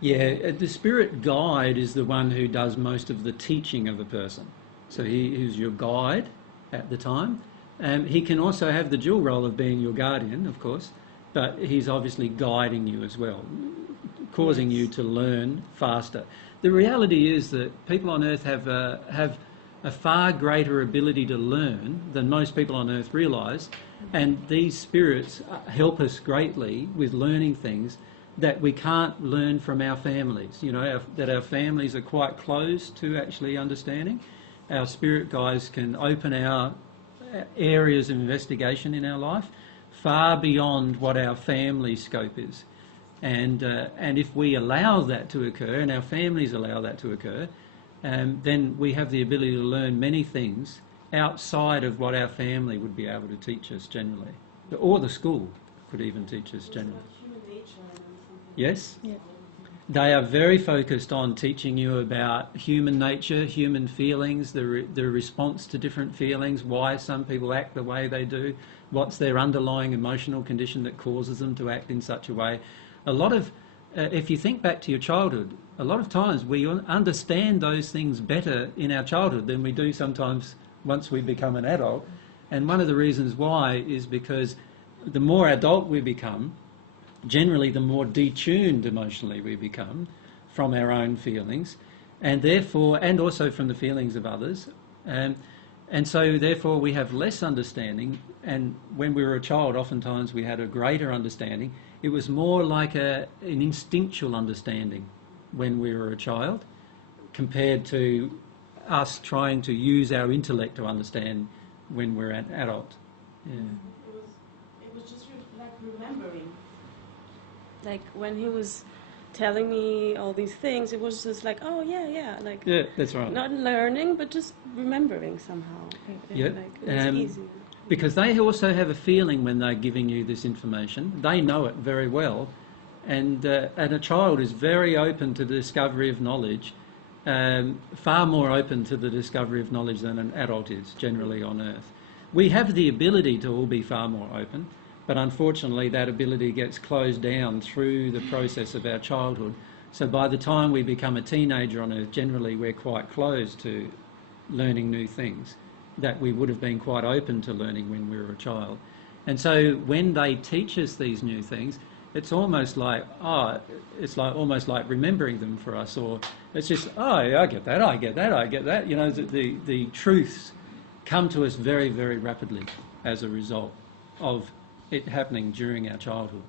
Yeah, the spirit guide is the one who does most of the teaching of a person. So he's your guide at the time. He can also have the dual role of being your guardian, of course, but he's obviously guiding you as well, causing you to learn faster. The reality is that people on Earth have a far greater ability to learn than most people on Earth realise, and these spirits help us greatly with learning things that we can't learn from our families. You know, that our families are quite closed to actually understanding. Our spirit guides can open our areas of investigation in our life far beyond what our family scope is. And if we allow that to occur, and our families allow that to occur, then we have the ability to learn many things outside of what our family would be able to teach us generally, or the school could even teach us generally. Yes? Yeah. They are very focused on teaching you about human nature, human feelings, the response to different feelings, why some people act the way they do, what's their underlying emotional condition that causes them to act in such a way. A lot of, if you think back to your childhood, a lot of times we understand those things better in our childhood than we do sometimes once we become an adult. And one of the reasons why is because the more adult we become, generally the more detuned emotionally we become from our own feelings, and therefore, and also from the feelings of others, and so therefore we have less understanding. And when we were a child, oftentimes we had a greater understanding. It was more like an instinctual understanding when we were a child, compared to us trying to use our intellect to understand when we're an adult. Yeah. It was just like remembering. Like when he was telling me all these things, it was just like, oh yeah, like Yeah, that's right. not learning, but just remembering somehow. Yeah. Like it was easy. Because they also have a feeling when they're giving you this information. They know it very well, and a child is very open to the discovery of knowledge, far more open to the discovery of knowledge than an adult is generally on Earth. We have the ability to all be far more open, but unfortunately that ability gets closed down through the process of our childhood. So by the time we become a teenager on Earth, generally we're quite closed to learning new things that we would have been quite open to learning when we were a child. And so when they teach us these new things, it's almost like, almost like remembering them for us, or it's just, I get that. You know, the truths come to us very, very rapidly as a result of it happening during our childhood.